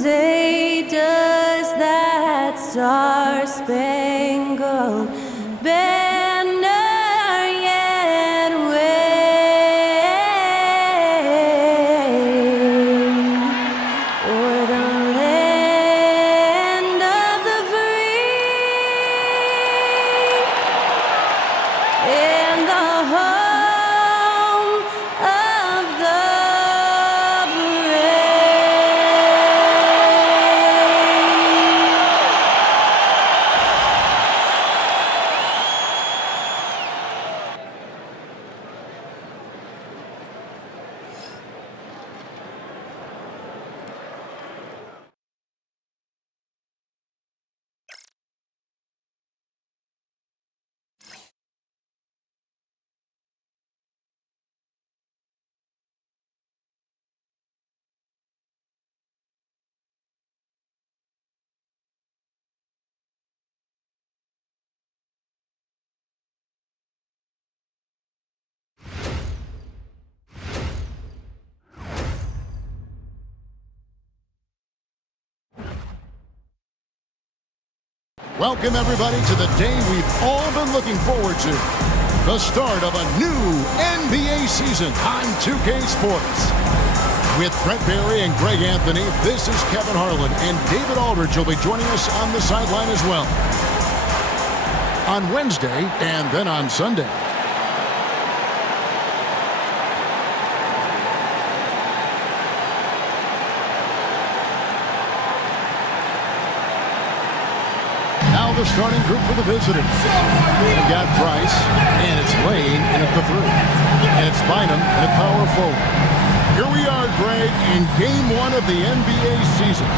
say, does that star-spangled banner yet wave o'er the land of the free and the home of the brave? Welcome, everybody, to the day we've all been looking forward to. The start of a new NBA season on 2K Sports. With Brent Barry and Greg Anthony, this is Kevin Harlan, and David Aldridge will be joining us on the sideline as well. On Wednesday and then on Sunday. Now the starting group for the visitors. We've got Price, and it's Lane in at the 3. And it's Bynum in at power forward. Here we are, Greg, in game 1 of the NBA season.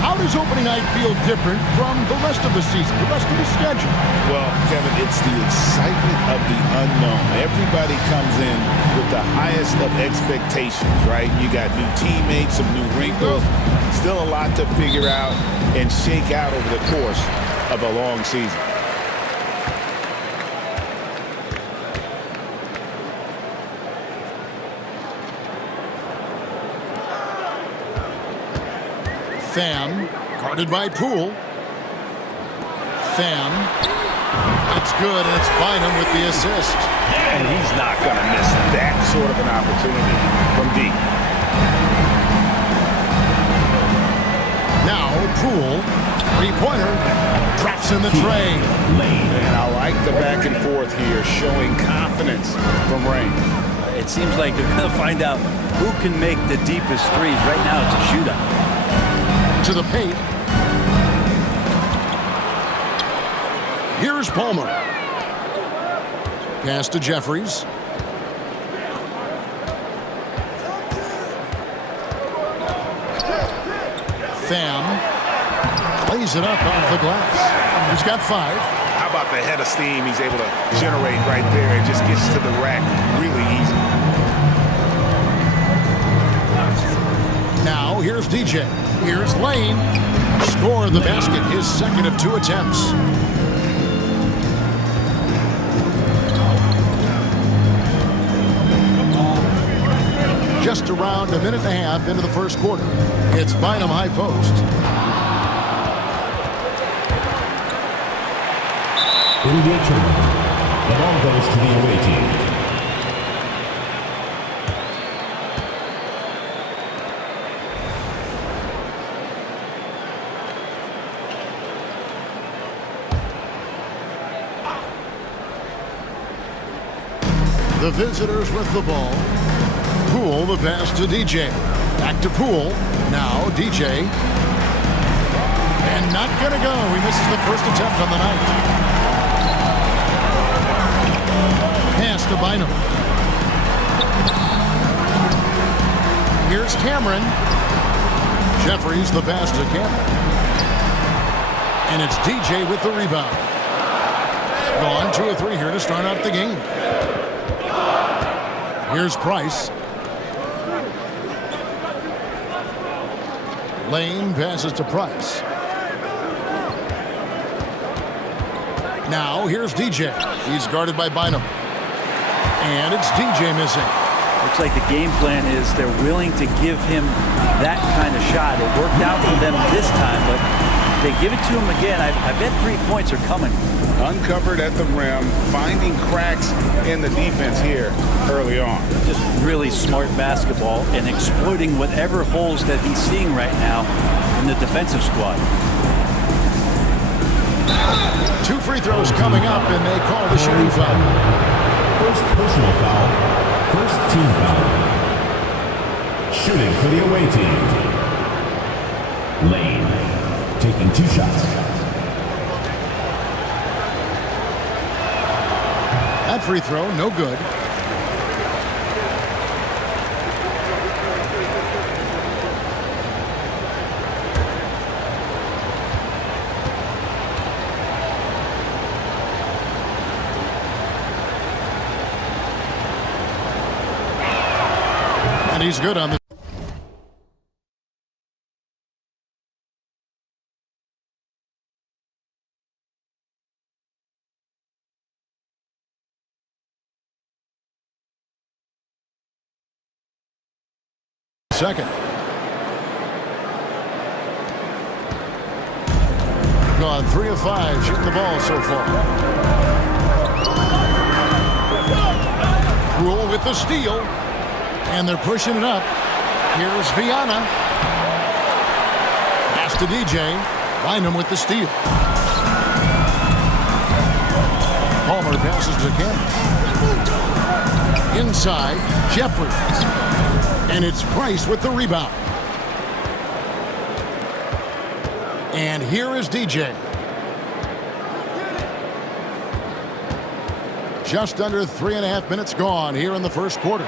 How does opening night feel different from the rest of the season, the rest of the schedule? Well, Kevin, it's the excitement of the unknown. Everybody comes in with the highest of expectations, right? You got new teammates, some new wrinkles, still a lot to figure out and shake out over the course of a long season. Pham, guarded by Poole. Pham, it's good, and it's Bynum with the assist. And he's not going to miss that sort of an opportunity from deep. Now Poole, three-pointer, drops in the tray. And I like the back and forth here, showing confidence from Rain. It seems like they're going to find out who can make the deepest threes. Right now it's a shootout. To the paint. Here's Palmer. Pass to Jeffries. Pham plays it up off the glass. He's got 5. How about the head of steam he's able to generate right there? It just gets to the rack really easy. Now here's DJ. Here's Lane. Score the basket, his second of 2 attempts. Just around a minute and a half into the first quarter. It's Bynum high post. NBA turnover. The ball goes to the away team. The visitors with the ball. Poole, the pass to DJ. Back to Poole. Now DJ. And not going to go. He misses the first attempt on the night. Pass to Bynum. Here's Cameron. Jeffries, the pass to Cameron. And it's DJ with the rebound. Gone 2 of 3 here to start out the game. Here's Price. Lane passes to Price. Now here's DJ. He's guarded by Bynum. And it's DJ missing. Looks like the game plan is they're willing to give him that kind of shot. It worked out for them this time, but if they give it to him again, I bet 3 points are coming. Uncovered at the rim, finding cracks in the defense here early on. Just really smart basketball and exploiting whatever holes that he's seeing right now in the defensive squad. 2 free throws coming up, and they call the shooting foul. First personal foul. First team foul. Shooting for the away team. Lane taking 2 shots. That free throw, no good. And he's good on the second. Gone 3 of 5 shooting the ball so far. Rule with the steal. And they're pushing it up. Here's Viana. Pass to DJ. Bynum with the steal. Palmer passes to Kemp. Inside, Jeffries. And it's Price with the rebound. And here is DJ. Just under 3.5 minutes gone here in the first quarter.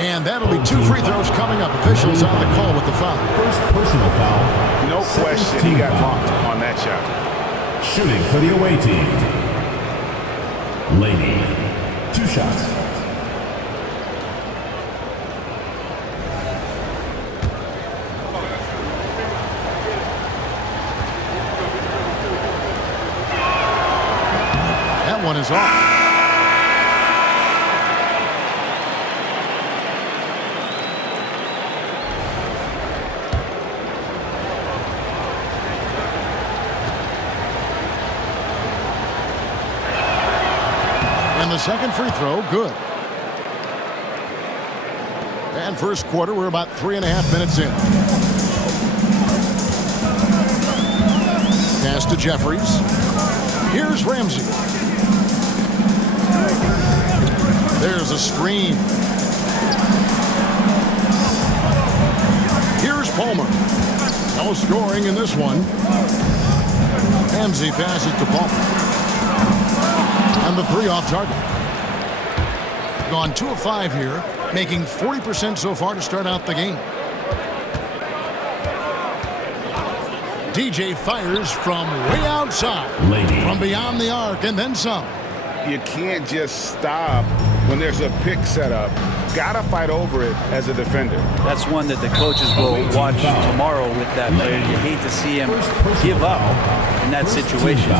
And that'll be 2 free throws coming up. Officials on the call with the foul. First personal foul. No question he got bumped on that shot. Shooting for the away team. Laney, 2 shots. That one is off. And the second free throw, good. And first quarter, we're about 3.5 minutes in. Pass to Jeffries. Here's Ramsey. There's a screen. Here's Palmer. No scoring in this one. Ramsey passes to Palmer. And the 3 off target. Gone 2 of 5 here, making 40% so far to start out the game. DJ fires from way outside. From beyond the arc and then some. You can't just stop when there's a pick set up. Gotta fight over it as a defender. That's one that the coaches will watch tomorrow with that player. You hate to see him give up in that situation.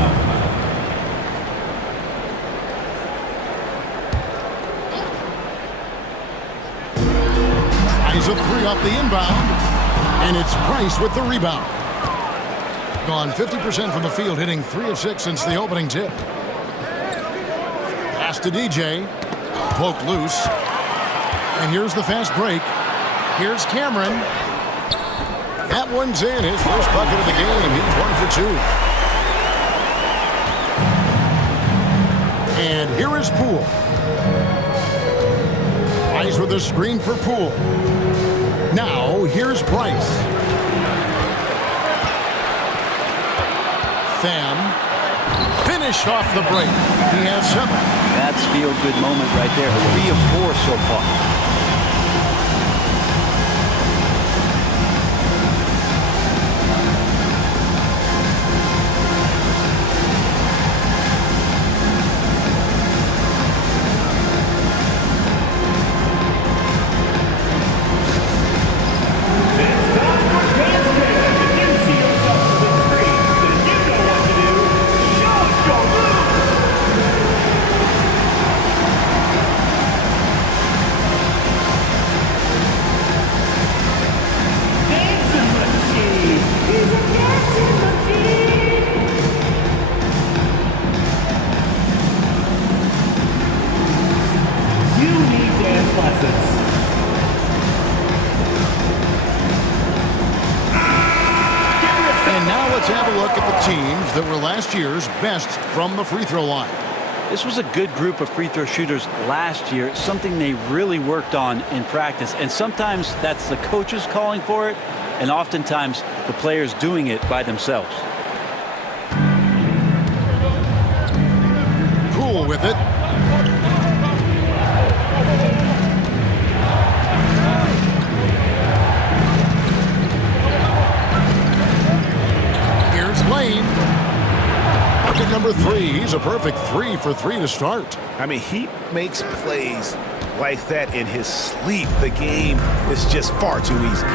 Tries a 3 off the inbound, and it's Price with the rebound. Gone 50% from the field, hitting 3 of 6 since the opening tip. Pass to DJ. Poked loose. And here's the fast break. Here's Cameron. That one's in. His first bucket of the game. He's 1 for 2. And here is Poole. Price with a screen for Poole. Now, here's Price. Pham. Finish off the break. He has 7. That's feel-good moment right there. 3 of 4 so far. teams that were last year's best from the free throw line. This was a good group of free throw shooters last year, something they really worked on in practice. And sometimes that's the coaches calling for it, and oftentimes the players doing it by themselves. Cool with it. Here's Lane. Bucket number 3. He's a perfect 3 for 3 to start. I mean, he makes plays like that in his sleep. The game is just far too easy.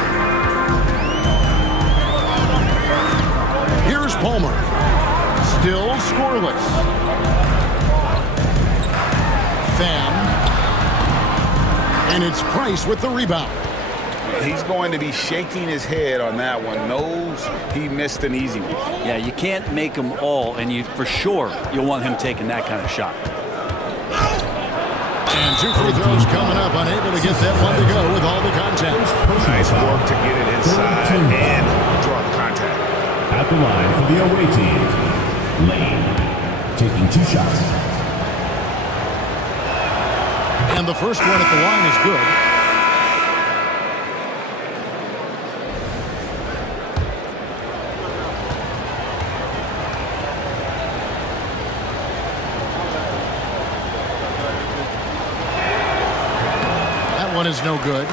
Here's Palmer. Still scoreless. Fan. And it's Price with the rebound. He's going to be shaking his head on that one. Knows he missed an easy one. Yeah, you can't make them all, and for sure you'll want him taking that kind of shot. And 2 free throws coming up, unable to get that one to go with all the contact. Nice work to get it inside and draw the contact. At the line for the away team, Lane taking 2 shots. And the first one at the line is good. One is no good.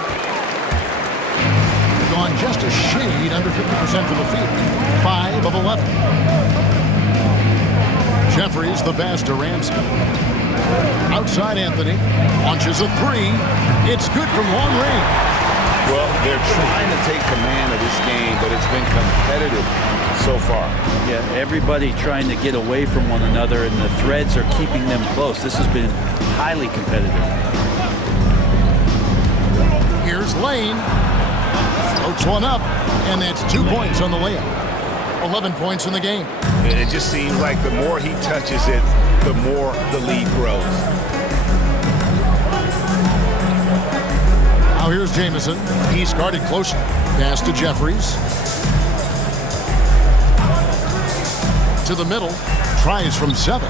Gone just a shade under 50% from the field. 5 of 11. Jeffries the pass to Ramsey. Outside Anthony. Launches a 3. It's good from long range. Well, they're trying to take command of this game, but it's been competitive so far. Yeah, everybody trying to get away from one another, and the threads are keeping them close. This has been highly competitive. Here's Lane. Floats one up, and that's 2 points on the layup. 11 points in the game. It just seems like the more he touches it, the more the lead grows. Now here's Jamison. He's guarded close. Pass to Jeffries. To the middle. Tries from 7.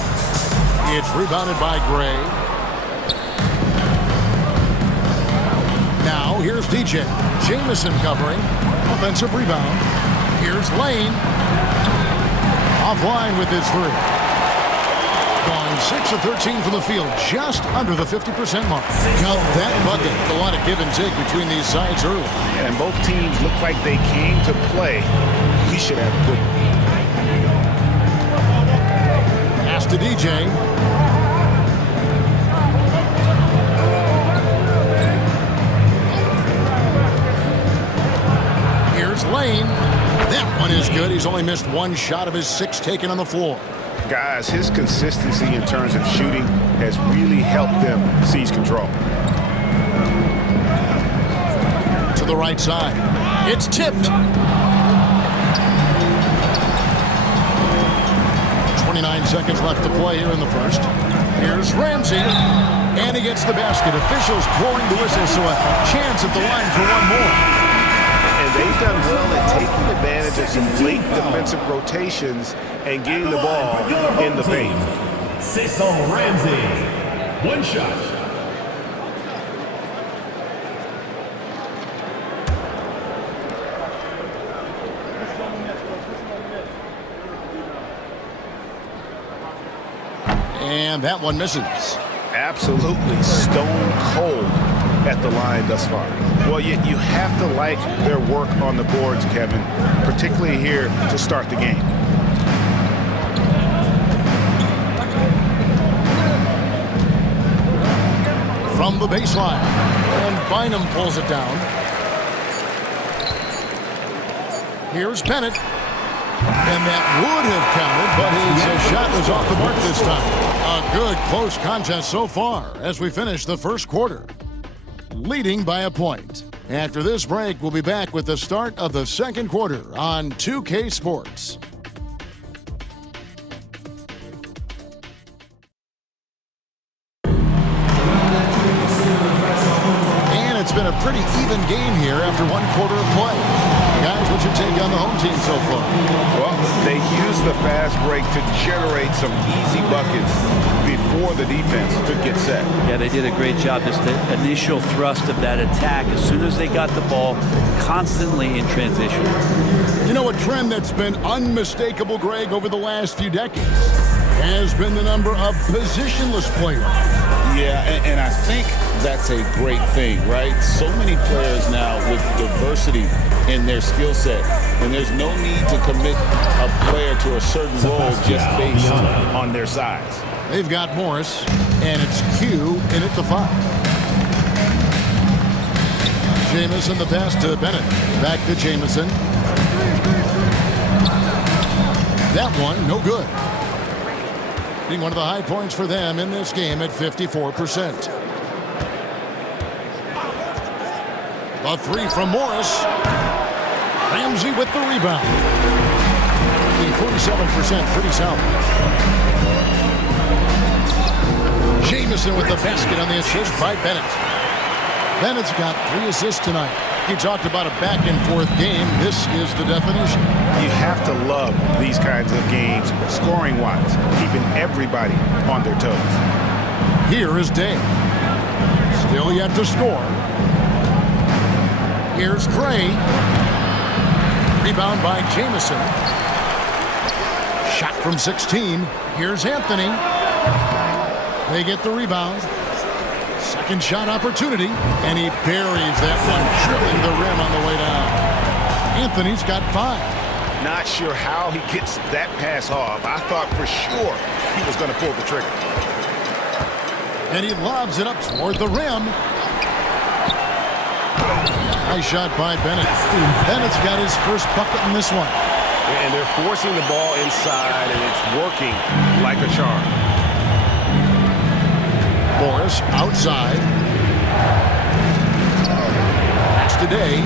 It's rebounded by Gray. Now here's DJ. Jamison covering. Offensive rebound. Here's Lane. Offline with his 3. Gone 6 of 13 from the field. Just under the 50% mark. Count that bucket. A lot of give and take between these sides early. And both teams look like they came to play. We should have a good one. Pass to DJ. Lane. That one is good. He's only missed 1 shot of his 6 taken on the floor. Guys, his consistency in terms of shooting has really helped them seize control. To the right side. It's tipped. 29 seconds left to play here in the first. Here's Ramsey. And he gets the basket. Officials blowing the whistle, so a chance at the line for one more. And they've done well at taking advantage of some late defensive rotations and getting the ball in the paint. Cecil Ramsey, 1 shot. And that one misses. Absolutely stone cold at the line thus far. Well, you have to like their work on the boards, Kevin, particularly here to start the game. From the baseline, and Bynum pulls it down. Here's Bennett, and that would have counted, but his shot was off the mark this time. A good close contest so far as we finish the first quarter, leading by a point. After this break, we'll be back with the start of the second quarter on 2K Sports. And it's been a pretty even game here after 1 quarter of play. Guys, what's your take on the home team so far? Well, they used the fast break to generate some easy buckets before the defense could get set. Yeah, they did a great job. Just the initial thrust of that attack, as soon as they got the ball, constantly in transition. You know, a trend that's been unmistakable, Greg, over the last few decades has been the number of positionless players. Yeah, and I think that's a great thing, right? So many players now with diversity in their skill set, and there's no need to commit a player to a certain role just based on their size. They've got Morris, and it's Q in at the 5. Jamison the pass to Bennett. Back to Jamison. That one, no good. Being one of the high points for them in this game at 54%. The 3 from Morris. Ramsey with the rebound. 47%, pretty solid. Jamison with the basket on the assist by Bennett. Bennett's got 3 assists tonight. He talked about a back-and-forth game. This is the definition. You have to love these kinds of games, scoring-wise, keeping everybody on their toes. Here is Day. Still yet to score. Here's Gray. Rebound by Jamison. Shot from 16. Here's Anthony. They get the rebound. Second shot opportunity, and he buries that one, drilling the rim on the way down. Anthony's got 5. Not sure how he gets that pass off. I thought for sure he was going to pull the trigger. And he lobs it up toward the rim. Nice shot by Bennett. Bennett's got his first bucket in this one. And they're forcing the ball inside, and it's working like a charm. Morris outside. Pass today.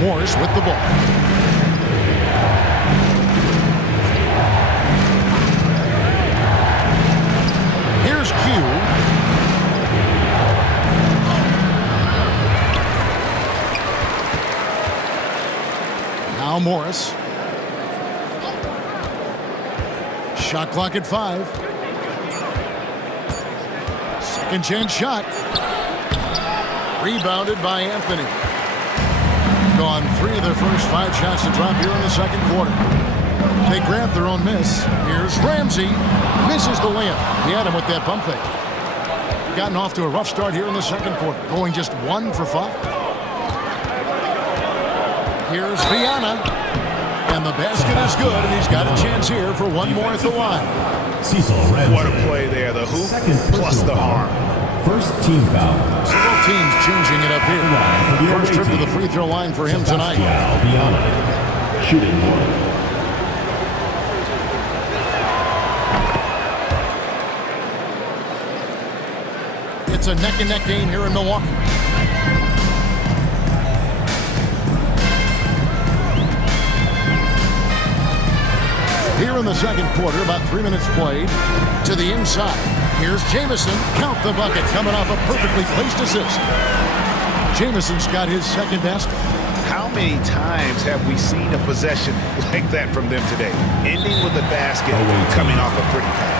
Morris with the ball. Here's Q. Now Morris. Shot clock at 5. Second chance shot. Rebounded by Anthony. Gone 3 of their first 5 shots to drop here in the second quarter. They grab their own miss. Here's Ramsey. Misses the layup. He had him with that pump fake. Gotten off to a rough start here in the second quarter. Going just 1 for 5. Here's Viana. And the basket is good, and he's got a chance here for one more at the line. What a play there. The hoop plus the arm. First team foul. So both teams changing it up here. First trip to the free throw line for him tonight. Shooting 1. It's a neck-and-neck game here in Milwaukee. Here in the second quarter, about 3 minutes played. To the inside. Here's Jamison. Count the bucket. Coming off a perfectly placed assist. Jamison's got his second basket. How many times have we seen a possession like that from them today? Ending with a basket, coming off a pretty pass.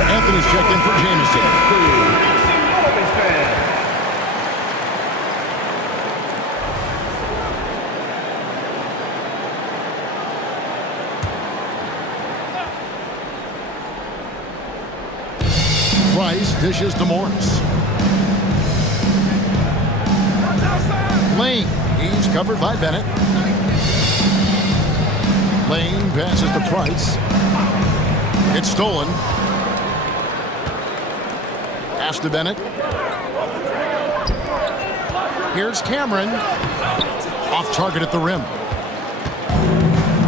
Anthony's checked in for Jamison. Price dishes to Morris. Lane. He's covered by Bennett. Lane passes to Price. It's stolen. Pass to Bennett. Here's Cameron. Off target at the rim.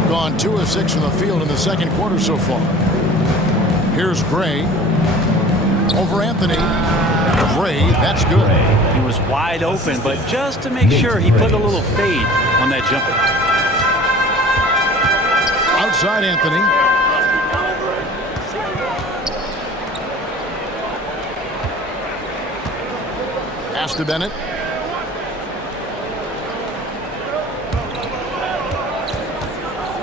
Gone 2 of 6 from the field in the second quarter so far. Here's Gray. Over Anthony. Gray, that's good. He was wide open, but just to make sure, he put a little fade on that jumper. Outside Anthony. Pass to Bennett.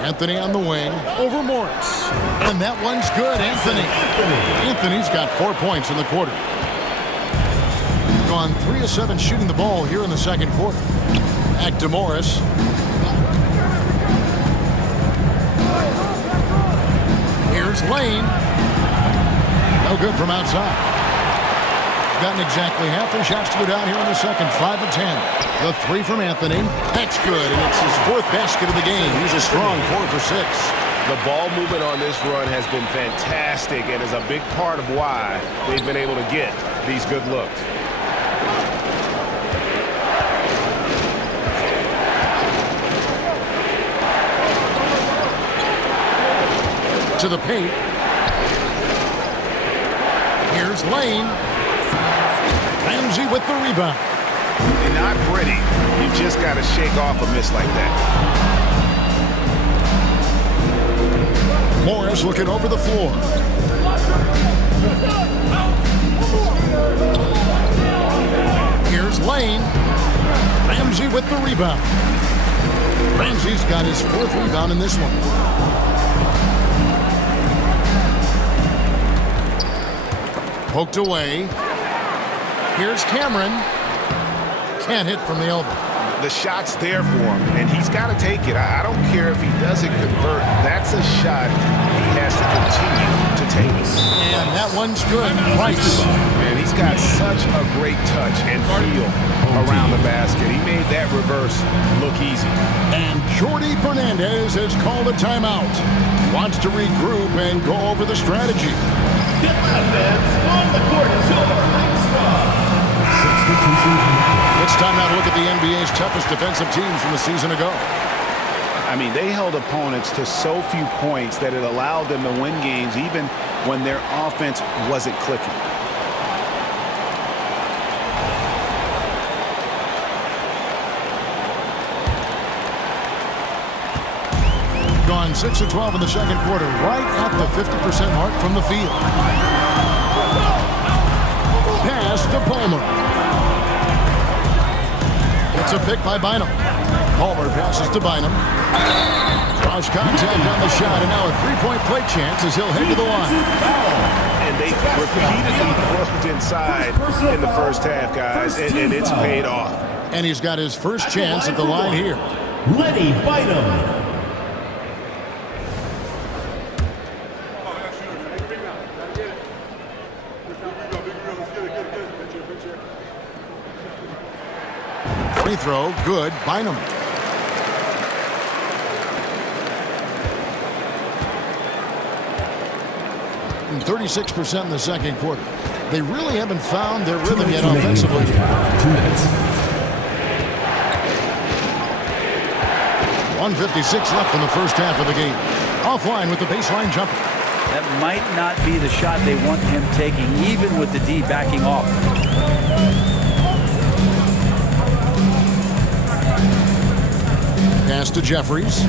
Anthony on the wing. Over Morris. And that one's good. Anthony's got 4 points in the quarter. Gone 3 of 7 shooting the ball here in the second quarter. Back to Morris. Here's Lane. No good from outside. Gotten exactly half their shots to go down here in the second. 5 of 10. The 3 from Anthony. That's good, and it's his 4th basket of the game. He's a strong 4 for 6. The ball movement on this run has been fantastic and is a big part of why they've been able to get these good looks. To the paint. Here's Lane. Ramsey with the rebound. You're not pretty. You just got to shake off a miss like that. Morris looking over the floor. Here's Lane. Ramsey with the rebound. Ramsey's got his 4th rebound in this one. Poked away. Here's Cameron. Can't hit from the elbow. The shot's there for him, and he's got to take it. I don't care if he doesn't convert. That's a shot he has to continue to take. And that one's good. Price. Man, he's got such a great touch and feel around the basket. He made that reverse look easy. And Jordi Fernandez has called a timeout. Wants to regroup and go over the strategy. Get offense on the court. It's time now to look at the NBA's toughest defensive teams from a season ago. I mean, they held opponents to so few points that it allowed them to win games even when their offense wasn't clicking. Gone 6 of 12 in the second quarter, right at the 50% mark from the field. Pass to Palmer. It's a pick by Bynum. Palmer passes to Bynum. Cross contact on the shot, and now a 3-point play chance as he'll head to the line. And they repeatedly worked inside in the first half, guys, and it's paid off. And he's got his first chance at the line here. Lenny Bynum. Free throw, good. Bynum. And 36% in the second quarter. They really haven't found their rhythm yet offensively. 2 minutes. 1:56 left in the first half of the game. Offline with the baseline jumper. That might not be the shot they want him taking, even with the D backing off. Pass to Jeffries.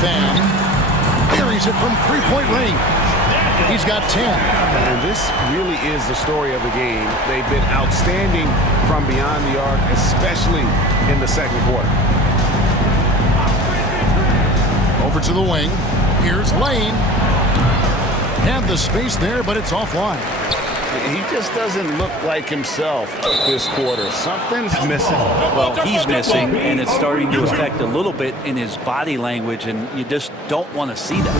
Fan buries it from 3-point range. He's got 10. And this really is the story of the game. They've been outstanding from beyond the arc, especially in the second quarter. Over to the wing. Here's Lane. Had the space there, but it's offline. He just doesn't look like himself this quarter. Something's missing. Well, he's missing, and it's starting to affect a little bit in his body language, and you just don't want to see that.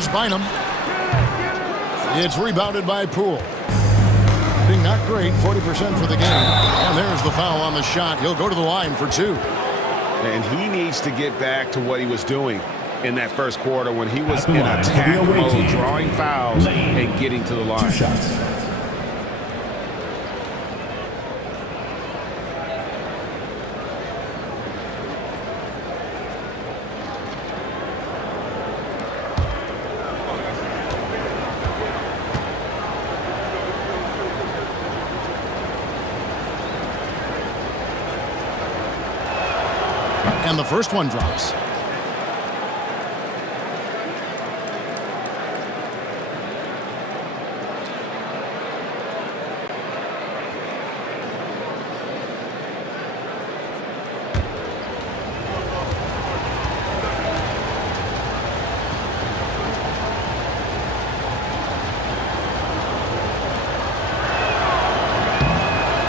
Here's Bynum. It's rebounded by Poole. Being not great, 40% for the game. And there's the foul on the shot. He'll go to the line for 2. And he needs to get back to what he was doing in that first quarter when he was in line, attack mode, team. drawing fouls Lane. and getting to the 2 line. shots. And the first one drops.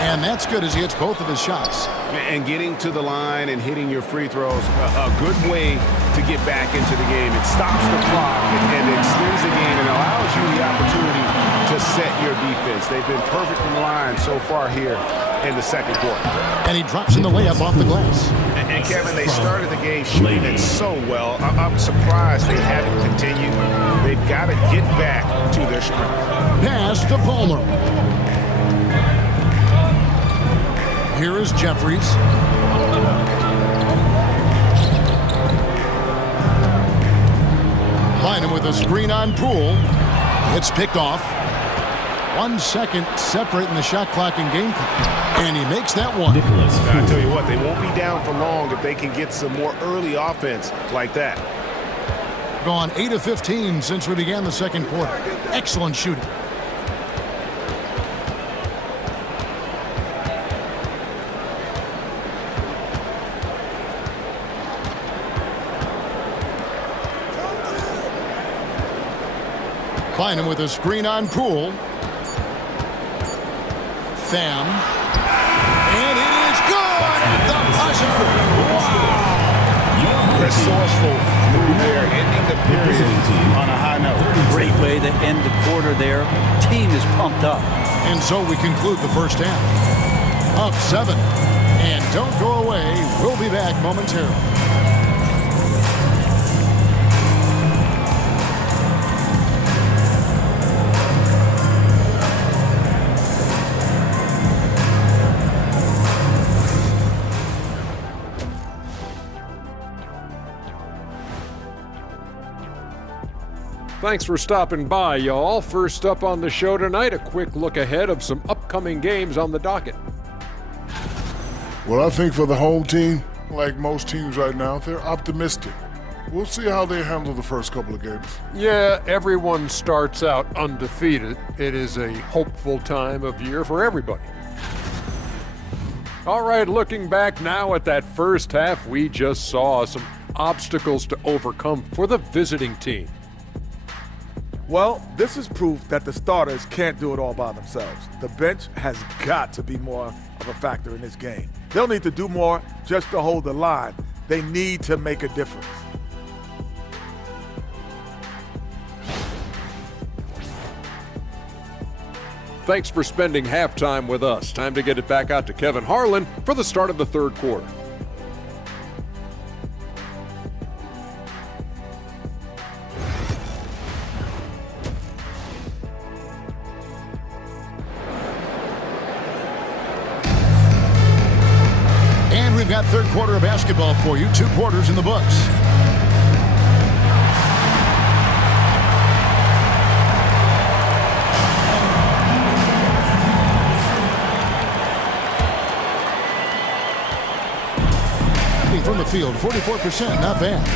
And that's good as he hits both of his shots. And getting to the line and hitting your free throws, a good way to get back into the game. It stops the clock and extends the game and allows you the opportunity to set your defense. They've been perfect from the line so far here in the second quarter. And he drops in the layup off the glass. And Kevin, they started the game shooting it so well. I'm surprised they haven't continued. They've got to get back to their strength. Pass to Palmer. Here is Jeffries. Line him with a screen on Poole. It's picked off. 1 second separating the shot clock and game clock. And he makes that one. I tell you what, they won't be down for long if they can get some more early offense like that. Gone 8 of 15 since we began the second quarter. Excellent shooting. Bynum with a screen on Poole. Pham. And it is good at the buzzer. Wow. Resourceful move there, ending the period on a high note. Great way to end the quarter there. Team is pumped up. And so we conclude the first half. Up 7. And don't go away. We'll be back momentarily. Thanks for stopping by, y'all. First up on the show tonight, a quick look ahead of some upcoming games on the docket. Well, I think for the home team, like most teams right now, they're optimistic. We'll see how they handle the first couple of games. Yeah, everyone starts out undefeated. It is a hopeful time of year for everybody. All right, looking back now at that first half, we just saw some obstacles to overcome for the visiting team. Well, this is proof that the starters can't do it all by themselves. The bench has got to be more of a factor in this game. They'll need to do more just to hold the line. They need to make a difference. Thanks for spending halftime with us. Time to get it back out to Kevin Harlan for the start of the third quarter. And we've got third quarter of basketball for you. 2 quarters in the books. From the field, 44%, not bad.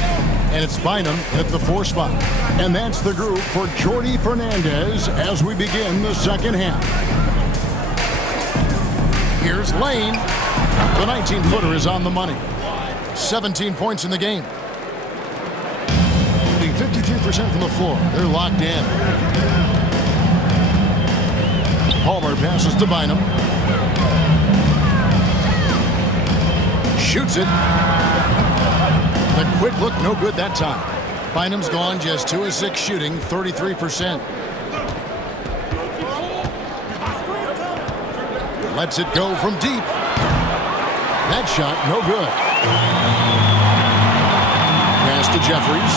And it's Bynum at the 4 spot. And that's the group for Jordi Fernandez as we begin the second half. Here's Lane. The 19-footer is on the money. 17 points in the game. Shooting 53% from the floor. They're locked in. Palmer passes to Bynum. Shoots it. The quick look, no good that time. Bynum's gone just 2 of 6 shooting, 33%. Lets it go from deep. That shot, no good. Pass to Jeffries.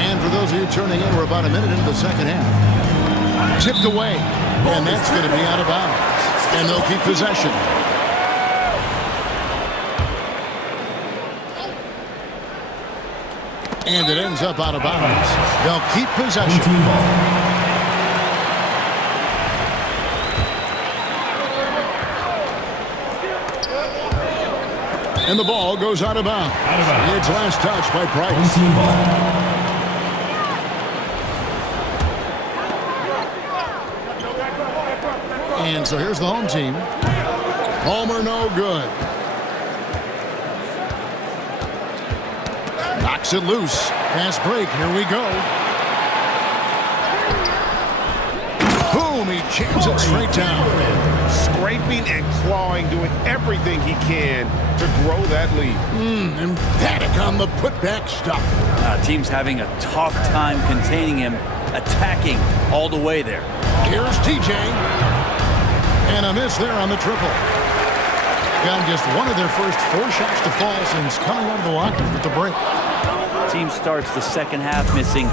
And for those of you turning in, we're about a minute into the second half. Tipped away. And that's going to be out of bounds. And they'll keep possession. And it ends up out of bounds. They'll keep possession. And the ball goes out of bounds. It's last touch by Price. And so here's the home team. Homer, no good. Knocks it loose. Fast break. Here we go. Boom. He jams it straight down. Scraping and clawing, doing everything he can to grow that lead. Emphatic on the putback stuff. Team's having a tough time containing him, attacking all the way there. Here's TJ. And a miss there on the triple. Got just one of their first 4 shots to fall since coming out of the locker room at the break. Team starts the second half missing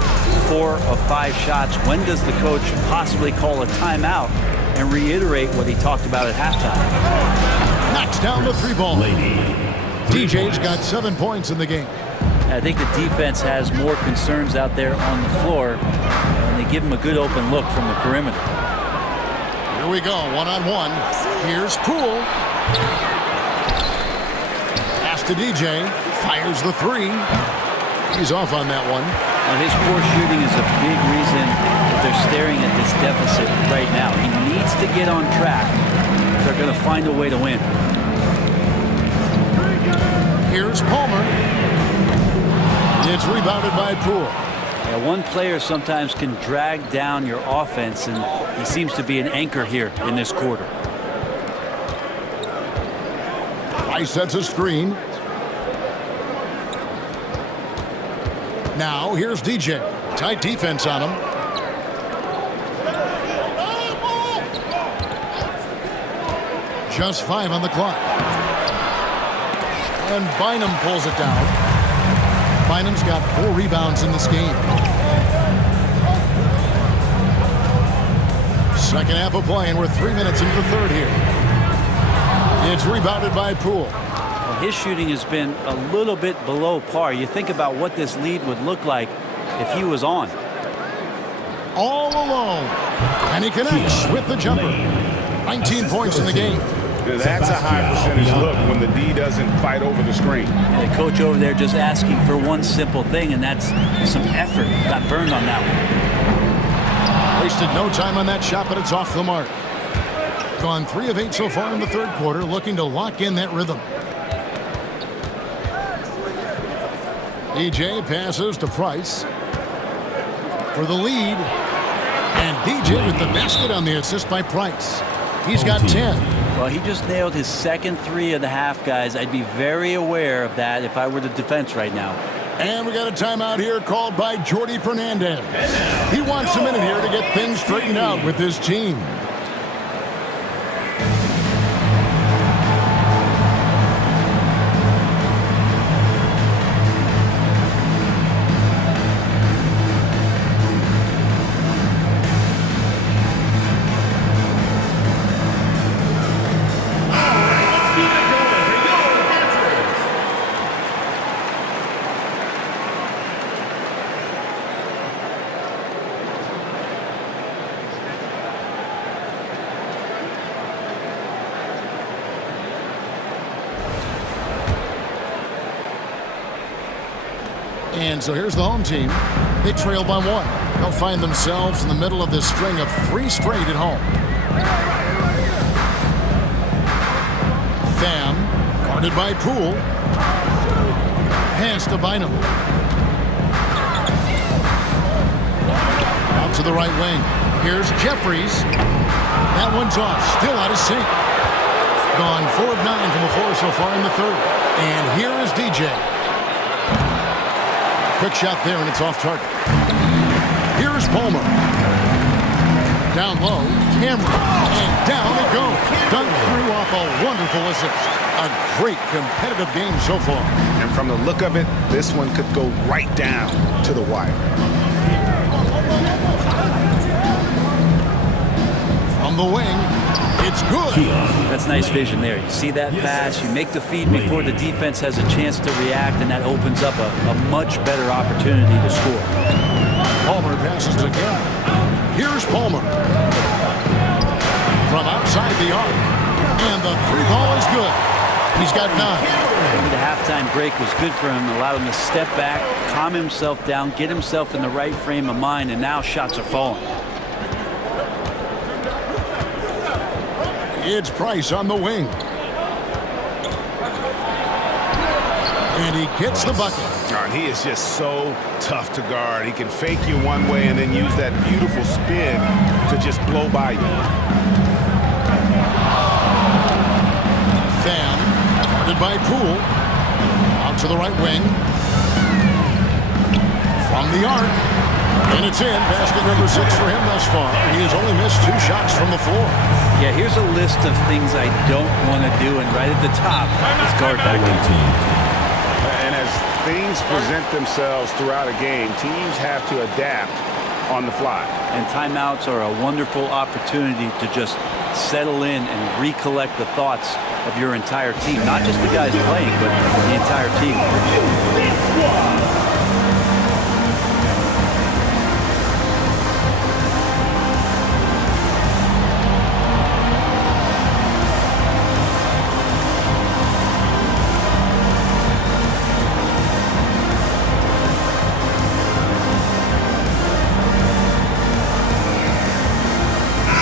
4 of 5 shots. When does the coach possibly call a timeout and reiterate what he talked about at halftime? Knocks down the 3-ball. DJ's got 7 points in the game. I think the defense has more concerns out there on the floor, and they give him a good open look from the perimeter. Here we go, one-on-one. Here's Poole. Pass to DJ. Fires the 3. He's off on that one. Well, his poor shooting is a big reason that they're staring at this deficit right now. He needs to get on track if they're going to find a way to win. Here's Palmer. It's rebounded by Poole. Yeah, one player sometimes can drag down your offense, and he seems to be an anchor here in this quarter. Price sets a screen. Now, here's DJ. Tight defense on him. Just 5 on the clock. And Bynum pulls it down. Bynum's got 4 rebounds in this game. Second half of play, and we're 3 minutes into the third here. It's rebounded by Poole. His shooting has been a little bit below par. You think about what this lead would look like if he was on. All alone. And he connects with the jumper. 19 points in the game. That's a high percentage look when the D doesn't fight over the screen. And the coach over there just asking for one simple thing, and that's some effort. Got burned on that one. Wasted no time on that shot, but it's off the mark. Gone 3 of 8 so far in the third quarter, looking to lock in that rhythm. DJ passes to Price for the lead. And DJ with the basket on the assist by Price. He's got 10. Well, he just nailed his second 3 of the half, guys. I'd be very aware of that if I were the defense right now. And we got a timeout here called by Jordy Fernandez. He wants a minute here to get things straightened out with his team. And so here's the home team. They trail by 1. They'll find themselves in the middle of this string of 3 straight at home. Pham, guarded by Poole. Pass to Bynum. Out to the right wing. Here's Jeffries. That one's off. Still out of sync. Gone 4 of 9 from the floor so far in the third. And here is DJ. Quick shot there, and it's off target. Here's Palmer. Down low, Cameron, and down it goes. Dunk through off a wonderful assist. A great competitive game so far. And from the look of it, this one could go right down to the wire. From the wing, it's good. That's nice vision there. You see that pass, you make the feed before the defense has a chance to react, and that opens up a much better opportunity to score. Palmer passes again. Here's Palmer. From outside the arc. And the three ball is good. He's got 9. The halftime break was good for him. Allowed him to step back, calm himself down, get himself in the right frame of mind, and now shots are falling. It's Price on the wing. And he gets the bucket. And he is just so tough to guard. He can fake you one way and then use that beautiful spin to just blow by you. Pham, guarded by Poole. Out to the right wing. From the arc. And it's in. Basket number 6 for him thus far. He has only missed 2 shots from the floor. Yeah, here's a list of things I don't want to do, and right at the top is guard that team. And as things present themselves throughout a game, teams have to adapt on the fly. And timeouts are a wonderful opportunity to just settle in and recollect the thoughts of your entire team. Not just the guys playing, but the entire team.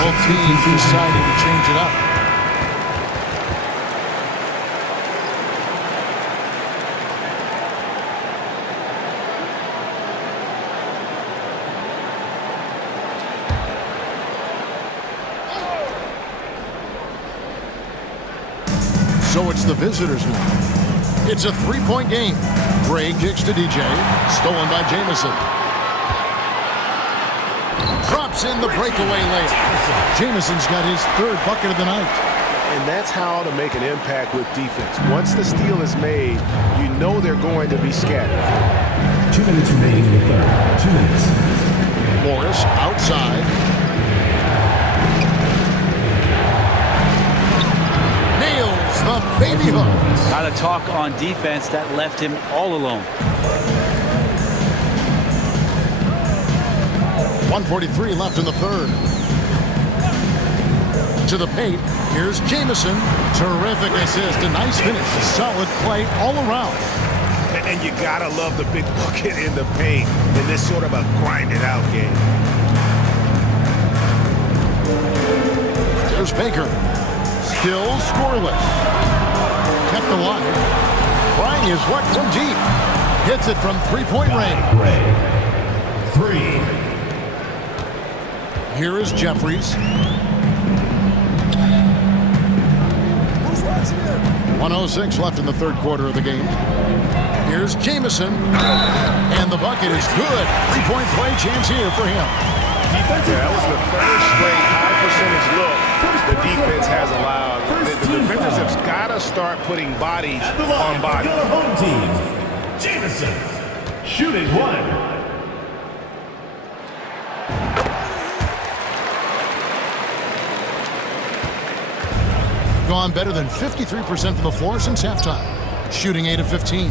Both teams deciding to change it up. So it's the visitors now. It's a 3-point game. Gray kicks to DJ. Stolen by Jamison. Drops in the breakaway layup. Jamison's got his 3rd bucket of the night. And that's how to make an impact with defense. Once the steal is made, you know they're going to be scattered. 2 minutes remaining in the third. 2 minutes. Morris outside. Nails the baby hook. Not a talk on defense that left him all alone. 1:43 left in the third. To the paint. Here's Jamison. Terrific assist. A nice finish. Solid play all around. And you gotta love the big bucket in the paint in this sort of a grinded-out game. There's Baker. Still scoreless. Kept alive. Trying his luck from deep. Hits it from 3-point range. Gray. 3. Here is Jeffries. 1:06 left in the third quarter of the game. Here's Jamison. And the bucket is good. 3-point play chance here for him. That was the first straight high percentage look the defense has allowed. The defenders have got to start putting bodies on bodies. The home team, Jamison, shooting 1. Gone better than 53% from the floor since halftime. Shooting 8 of 15.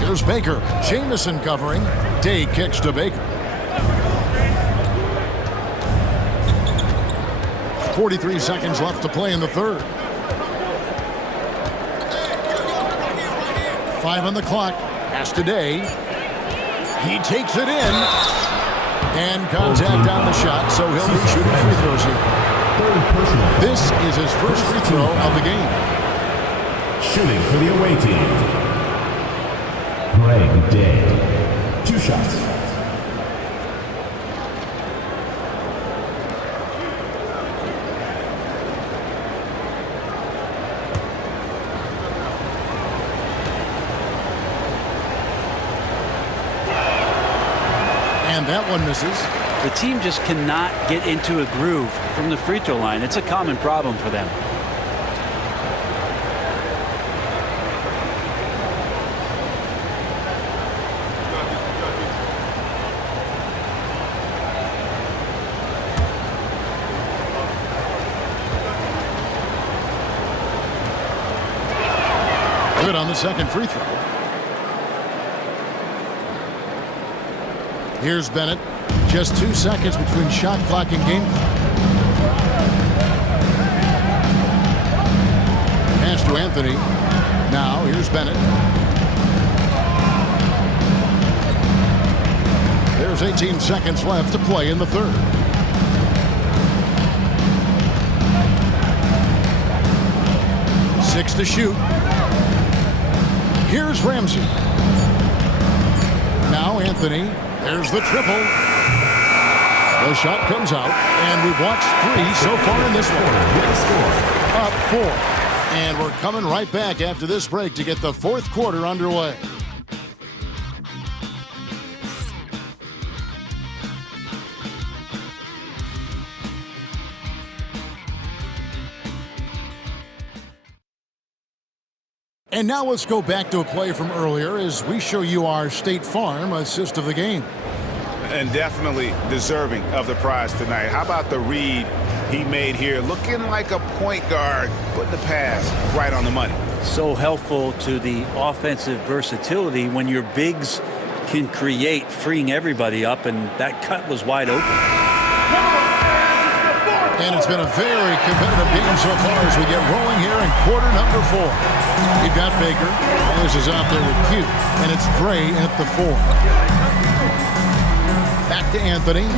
Here's Baker. Jamison covering. Day kicks to Baker. 43 seconds left to play in the third. 5 on the clock. Pass to Day. He takes it in. And contact on the shot, so he'll be shooting free throws here. This is his first free throw of the game. Shooting for the away team, Greg Day. 2 shots. that one misses. The team just cannot get into a groove from the free throw line. It's a common problem for them. Good on the second free throw. Here's Bennett. Just 2 seconds between shot clock and game clock. Pass to Anthony. Now here's Bennett. There's 18 seconds left to play in the third. Six to shoot. Here's Ramsey. Now Anthony. There's the triple. The shot comes out, and we've watched 3 so far in this one. Up 4. And we're coming right back after this break to get the fourth quarter underway. And now let's go back to a play from earlier as we show you our State Farm assist of the game. And definitely deserving of the prize tonight. How about the read he made here? Looking like a point guard, putting the pass right on the money. So helpful to the offensive versatility when your bigs can create, freeing everybody up, and that cut was wide open. And it's been a very competitive game so far as we get rolling here in quarter number 4. We've got Baker. This is out there with Q. And it's Gray at the 4. Back to Anthony.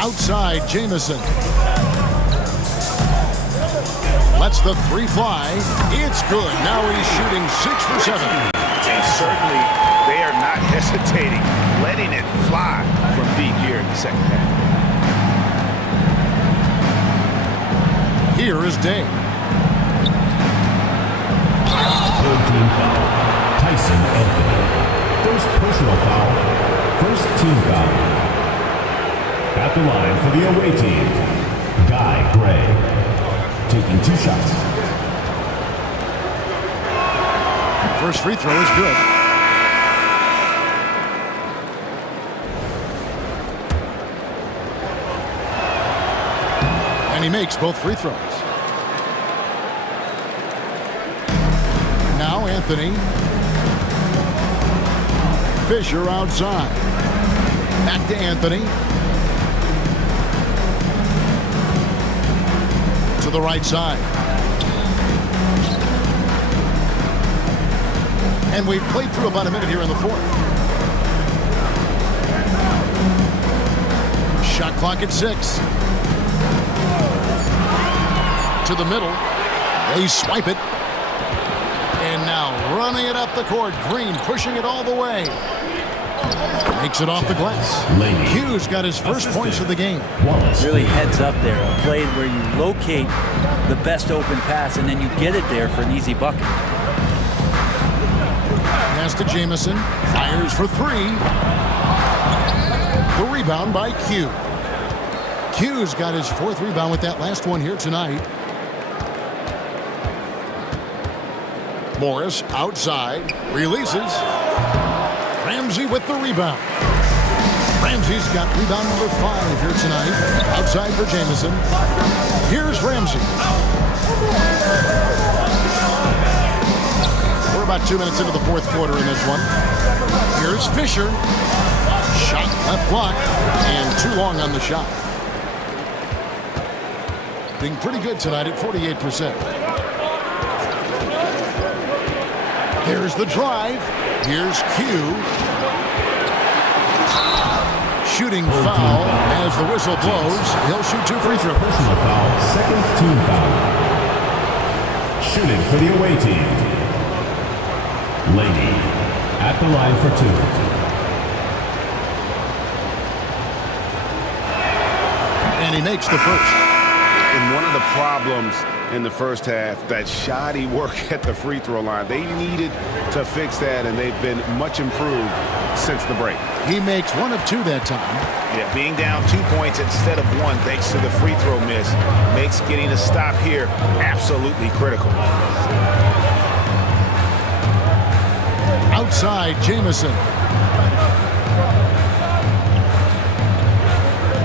Outside, Jamison. Lets the 3 fly. It's good. Now he's shooting 6 for 7. And certainly they are not hesitating, letting it fly from deep here in the second half. Here is Day. Third team foul. Tyson Anthony. First personal foul. First team foul. At the line for the away team, Guy Gray. Taking 2 shots. First free throw is good. And he makes both free throws. Now Anthony. Fisher outside. Back to Anthony. To the right side. And we've played through about a minute here in the fourth. Shot clock at 6. To the middle. They swipe it. And now running it up the court. Green pushing it all the way. Makes it off the glass. Hughes got his first points of the game. Really heads up there. A play where you locate the best open pass and then you get it there for an easy bucket. Pass to Jamison. Fires for 3. The rebound by Q. Q's got his 4th rebound with that last one here tonight. Morris outside. Releases. Ramsey with the rebound. Ramsey's got rebound number 5 here tonight. Outside for Jamison. Here's Ramsey. We're about 2 minutes into the fourth quarter in this one. Here's Fisher. Shot left block. And too long on the shot. Being pretty good tonight at 48%. Here's the drive. Here's Q. Shooting foul as the whistle blows. He'll shoot 2 free throws. Personal foul. Second team foul. Shooting for the away team, Lady at the line for 2. And he makes the first. And one of the problems in the first half, that shoddy work at the free throw line. They needed to fix that, and they've been much improved since the break. He makes 1 of 2 that time. Yeah, being down 2 points instead of 1 thanks to the free throw miss makes getting a stop here absolutely critical. Outside, Jamison.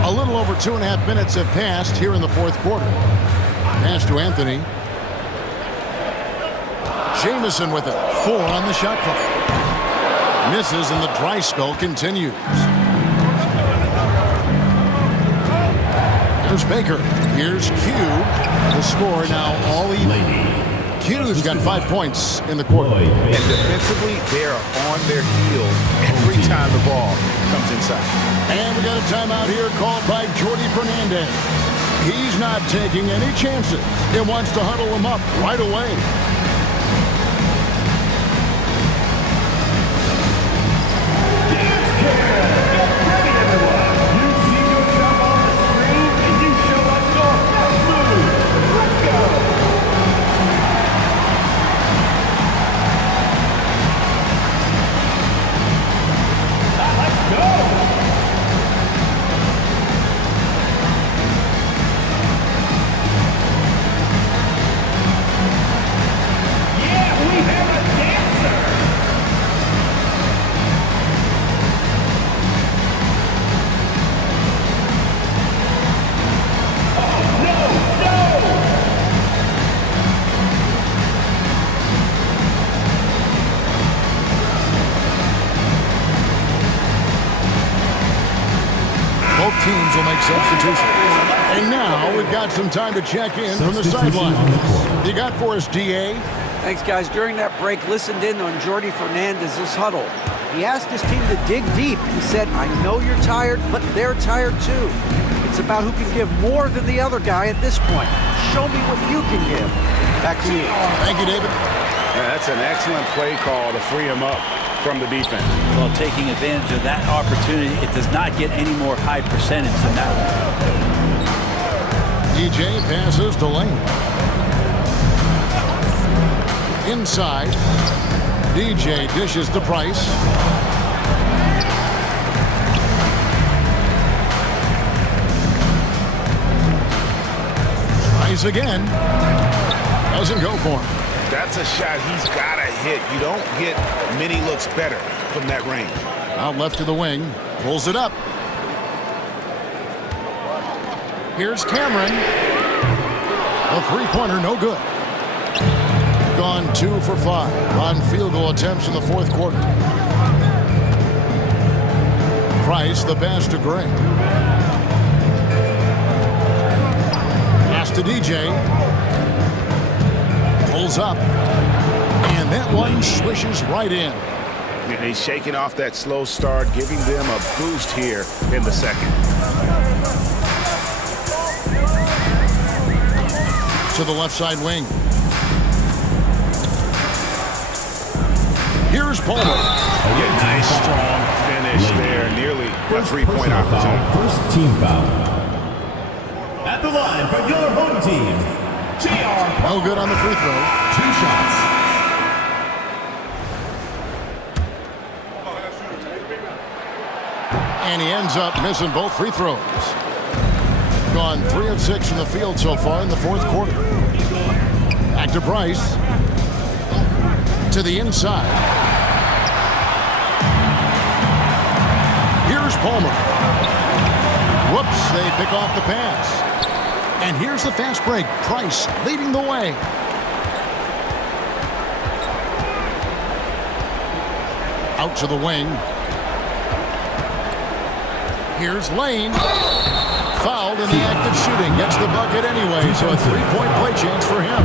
A little over 2.5 minutes have passed here in the fourth quarter. Pass to Anthony. Jamison with it. 4 on the shot clock. Misses, and the dry spell continues. There's Baker. Here's Q. The score now all even. Q's got 5 points in the quarter. And defensively, they are on their heels every time the ball comes inside. And we got a timeout here called by Jordi Fernandez. He's not taking any chances. He wants to huddle him up right away. Both teams will make substitutions. And now we've got some time to check in from the sideline. You got for us, D.A.? Thanks, guys. During that break, listened in on Jordi Fernandez's huddle. He asked his team to dig deep. He said, I know you're tired, but they're tired too. It's about who can give more than the other guy at this point. Show me what you can give. Back to you. Thank you, David. Yeah, that's an excellent play call to free him up from the defense. Well, taking advantage of that opportunity, it does not get any more high percentage than that one. DJ passes to Lane. Inside, DJ dishes to Price. Tries again. Doesn't go for him. That's a shot he's got to hit. You don't get many looks better from that range. Out left to the wing. Pulls it up. Here's Cameron. A three-pointer, no good. Gone 2 for 5 on field goal attempts in the fourth quarter. Price, the pass to Gray. Pass to DJ. Pulls up. And that one swishes right in. And he's shaking off that slow start, giving them a boost here in the second. To the left side wing. Here's Palmer. Yeah, nice strong finish there. Nearly a three-point opportunity. First team foul. At the line for your home team, JR. No good on the free throw. 2 shots. And he ends up missing both free throws. Gone 3 of 6 from the field so far in the fourth quarter. Back to Price. To the inside. Here's Palmer. Whoops, they pick off the pass. And here's the fast break. Price leading the way. Out to the wing. Here's Lane. Fouled in the act of shooting. Gets the bucket anyway, so a 3-point play chance for him.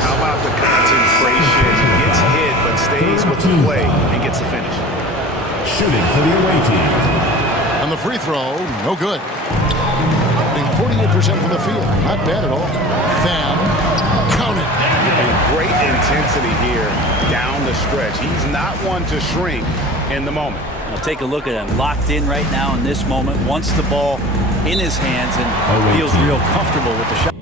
How about the concentration? Gets hit, but stays with the play and gets the finish. Shooting for the away team. On the free throw, no good. 48% from the field. Not bad at all. Pham. Count it. And great intensity here down the stretch. He's not one to shrink in the moment. Now take a look at him. Locked in right now in this moment. Wants the ball in his hands and feels real comfortable with the shot.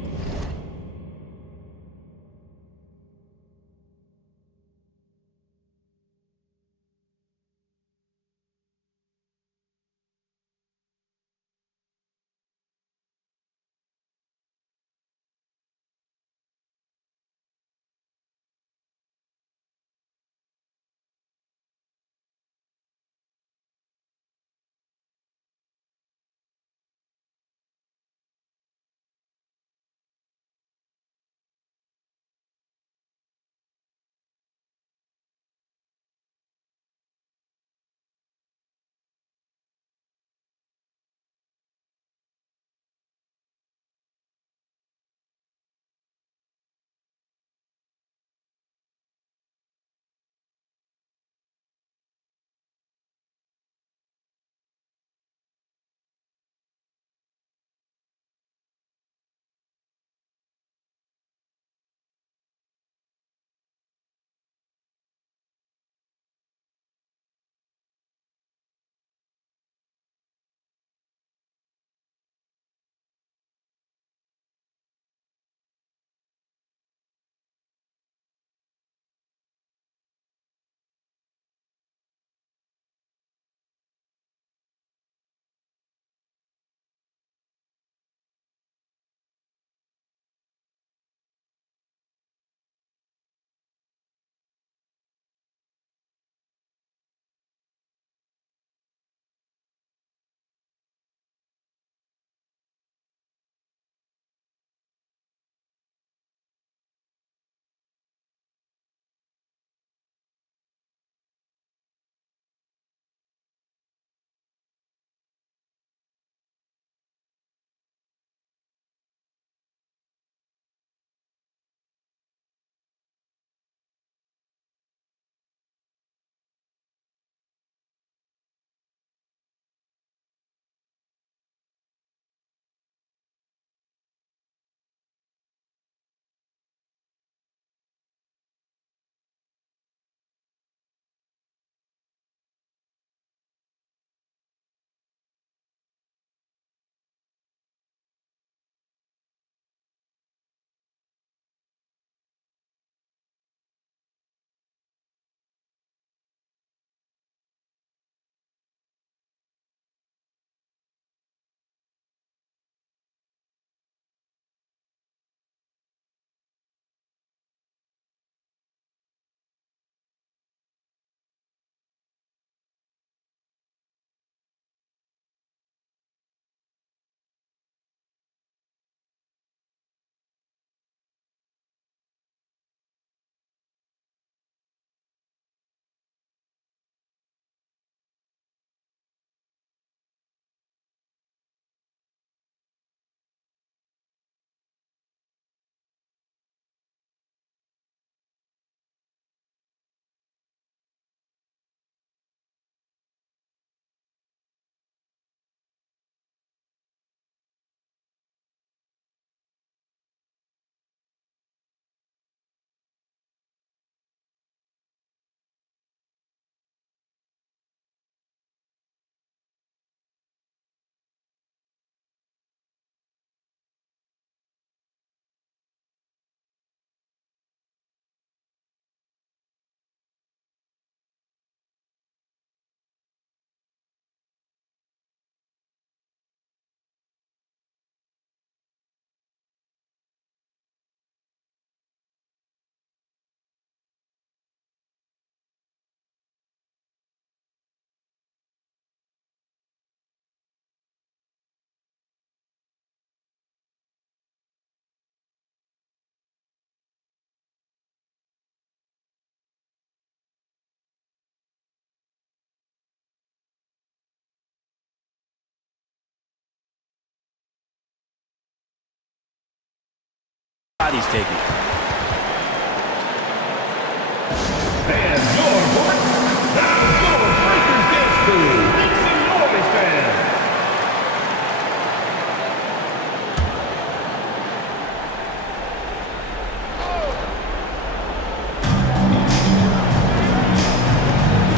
shot he's taking. And your voice, now your Breakers dance crew, make some noise, fans.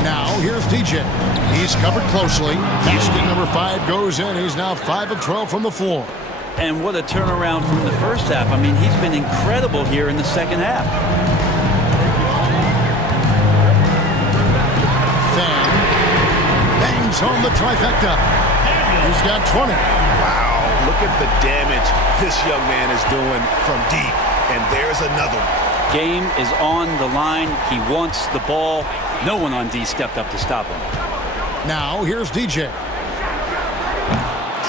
Now, here's DJ. He's covered closely. Basket number 5 goes in. He's now 5 of 12 from the floor. And what a turnaround from the first half. I mean, he's been incredible here in the second half. Fan bangs home the trifecta. He's got 20. Wow, look at the damage this young man is doing from deep. And there's another one. Game is on the line. He wants the ball. No one on D stepped up to stop him. Now, here's DJ.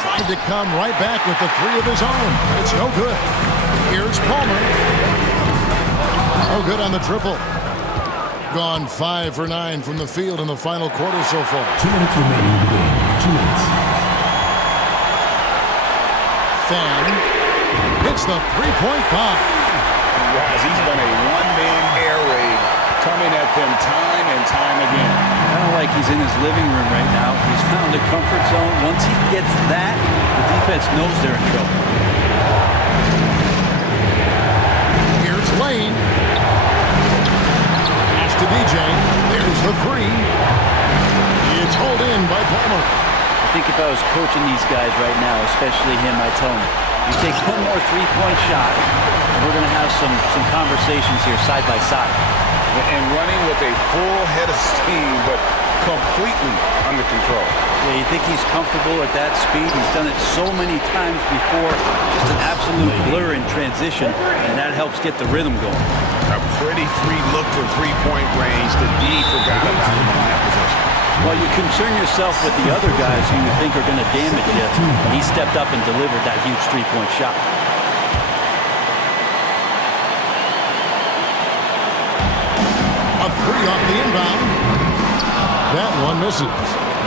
Tried to come right back with the 3 of his own. It's no good. Here's Palmer. No good on the triple. Gone 5 for 9 from the field in the final quarter so far. 2 minutes remaining in the game. 2 minutes. Fan hits the three-point bomb. He's been a one-man air raid coming at them time and time again. Kind of like he's in his living room right now. He's found a comfort zone. Once he gets that, the defense knows they're in trouble. Here's Lane. Pass to DJ. There's the 3. It's hauled in by Palmer. I think if I was coaching these guys right now, especially him, I'd tell him, you take one more three-point shot, and we're going to have some conversations here side by side. And running with a full head of steam, but completely under control. Yeah, you think he's comfortable at that speed? He's done it so many times before. Just an absolute blur in transition, and that helps get the rhythm going. A pretty free look from three-point range. The D forgot about him on that possession. Well, you concern yourself with the other guys who you think are going to damage you, and he stepped up and delivered that huge three-point shot. A 3 off the inbound. That one misses.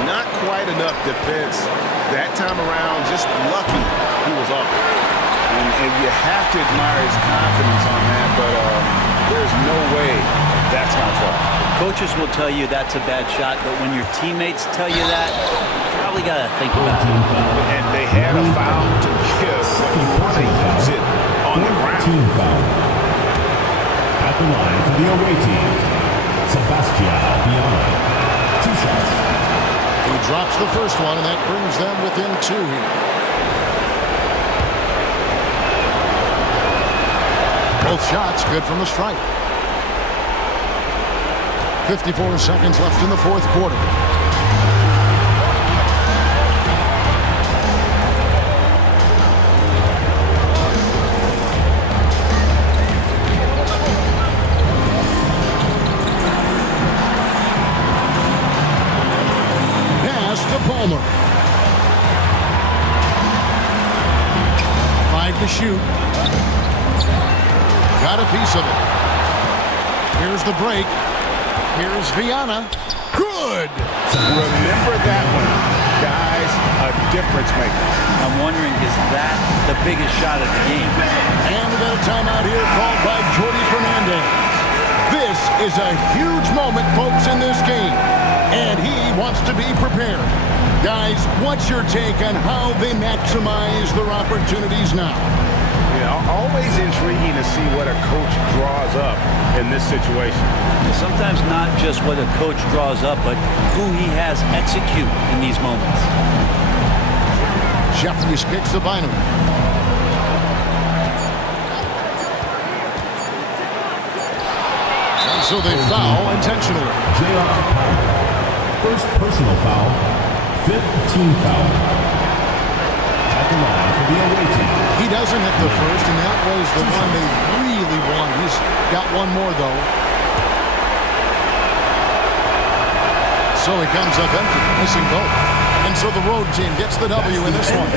Not quite enough defense that time around. Just lucky he was off. And you have to admire his confidence on that, but there's no way that's going to fall. Coaches will tell you that's a bad shot, but when your teammates tell you that, you probably got to think about it. And they had a foul to give, but you want to use it on the ground. Team foul. At the line for the away team, Sebastian Viana. 2 shots. He drops the first one, and that brings them within 2 here. Both shots good from the stripe. 54 seconds left in the fourth quarter. Pass to Palmer. 5 to shoot. Got a piece of it. Here's the break. Here's Viana. Good! Remember that one. Guys, a difference maker. I'm wondering, is that the biggest shot of the game? And we got a timeout here called by Jordy Fernandez. This is a huge moment, folks, in this game. And he wants to be prepared. Guys, what's your take on how they maximize their opportunities now? Always intriguing to see what a coach draws up in this situation. Sometimes not just what a coach draws up, but who he has execute in these moments. Jeffries kicks the Bynum. And so they foul intentionally. J.R. First personal foul, 5th team foul. At the line for the away team. He doesn't hit the first, and that was the one they really won. He's got one more, though. So he comes up empty, missing both. And so the road team gets the W in this one.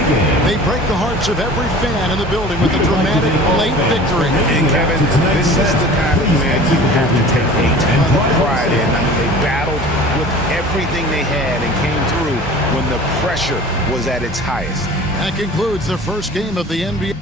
They break the hearts of every fan in the building with a dramatic late victory. And Kevin, this is the kind of man you have to take a ton of pride in. I mean, they battled with everything they had and came through when the pressure was at its highest. That concludes the first game of the NBA.